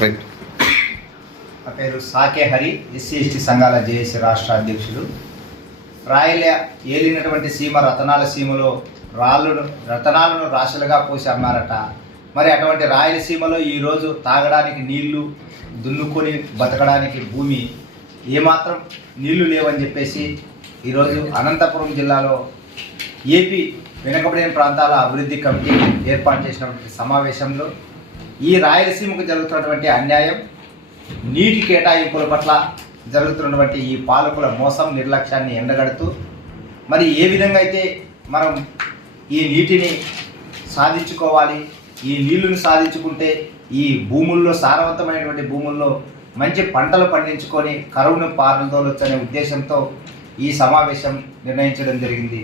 Right నా పేరు Sake Hari SC ST సంఘాల జేఏసీ రాష్ట్ర అధ్యక్షుడు. రాయల ఏలినటువంటి సీమ రతనాల సీమలో రాళ్ళను రతనాలను రాశులుగా పోసి అమ్మారట. మరి అటువంటి రాయలసీమలో ఈరోజు తాగడానికి నీళ్ళు దున్నుకొని బతకడానికి భూమి ఏమాత్రం నీళ్ళు లేవని చెప్పేసి ఈరోజు అనంతపురం జిల్లాలో ఏపీ వెనుకబడిన ప్రాంతాల అభివృద్ధి కమిటీ ఏర్పాటు చేసినటువంటి సమావేశంలో ఈ రాయలసీమకు జరుగుతున్నటువంటి అన్యాయం నీటి కేటాయింపుల పట్ల జరుగుతున్నటువంటి ఈ పాలకుల మోసం నిర్లక్ష్యాన్ని ఎండగడుతూ మరి ఏ విధంగా అయితే మనం ఈ నీటిని సాధించుకోవాలి ఈ నీళ్ళను సాధించుకుంటే ఈ భూముల్లో సారవంతమైనటువంటి భూముల్లో మంచి పంటలు పండించుకొని కరువును పారదోలొచ్చనే ఉద్దేశంతో ఈ సమావేశం నిర్ణయించడం జరిగింది.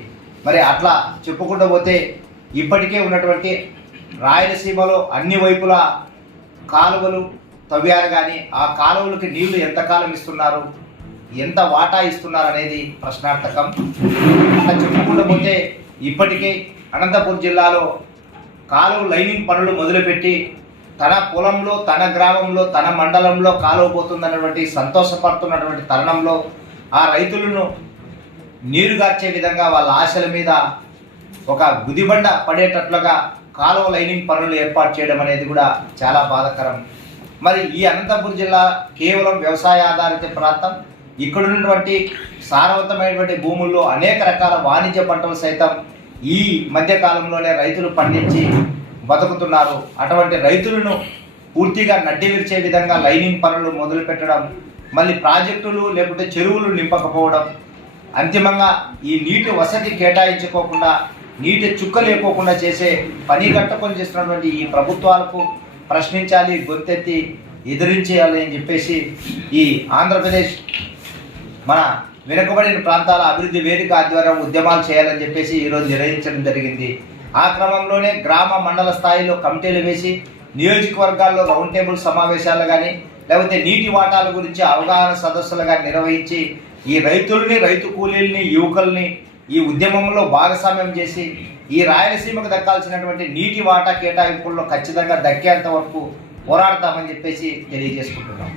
మరి అట్లా చెప్పుకుంటూ పోతే ఇప్పటికే ఉన్నటువంటి రాయలసీమలో అన్ని వైపులా కాలువలు తవ్వారు కానీ ఆ కాలువలకి నీళ్ళు ఎంతకాలం ఇస్తున్నారు? ఎంత వాటా ఇస్తున్నారు అనేది ప్రశ్నార్థకం. అలా చెప్పుకుంటూ పోతే ఇప్పటికే అనంతపురం జిల్లాలో కాలువ లైనింగ్ పనులు మొదలుపెట్టి తన పొలంలో తన గ్రామంలో తన మండలంలో కాలువ పోతుందన్నటువంటి సంతోషపడుతున్నటువంటి తరుణంలో ఆ రైతులను నీరుగార్చే విధంగా వాళ్ళ ఆశల మీద ఒక గుదిబండ పడేటట్లుగా కాలువ లైనింగ్ పనులు ఏర్పాటు చేయడం అనేది కూడా చాలా బాధాకరం. మరి ఈ అనంతపురం జిల్లా కేవలం వ్యవసాయ ఆధారిత ప్రాంతం. ఇక్కడ ఉన్నటువంటి సారవంతమైనటువంటి భూముల్లో అనేక రకాల వాణిజ్య పంటలు సైతం ఈ మధ్యకాలంలోనే రైతులు పండించి బతుకుతున్నారు. అటువంటి రైతులను పూర్తిగా నడ్డి విరిచే విధంగా లైనింగ్ పనులు మొదలు పెట్టడం మళ్ళీ ప్రాజెక్టులు లేకపోతే చెరువులు నింపకపోవడం అంతిమంగా ఈ నీటి వసతి కేటాయించుకోకుండా నీటి చుక్క లేకోకుండా చేసే పని గట్టకొని చేస్తున్నటువంటి ఈ ప్రభుత్వాలకు ప్రశ్నించాలి గొంతెత్తి ఎదిరించేయాలి అని చెప్పేసి ఈ ఆంధ్రప్రదేశ్ మన వెనుకబడిన ప్రాంతాల అభివృద్ధి వేదిక ఆధ్వర్యం ఉద్యమాలు చేయాలని చెప్పేసి ఈరోజు నిర్వహించడం జరిగింది. ఆ క్రమంలోనే గ్రామ మండల స్థాయిలో కమిటీలు వేసి నియోజకవర్గాల్లో రౌండ్ టేబుల్ సమావేశాలు కానీ లేకపోతే నీటి వాటాల గురించి అవగాహన సదస్సులు కానీ నిర్వహించి ఈ రైతుల్ని రైతు కూలీల్ని యువకుల్ని ఈ ఉద్యమంలో భాగస్వామ్యం చేసి ఈ రాయలసీమకు దక్కాల్సినటువంటి నీటి వాటా కేటాయింపుల్లో ఖచ్చితంగా దక్కేంత వరకు పోరాడతామని చెప్పేసి తెలియజేసుకుంటున్నాం.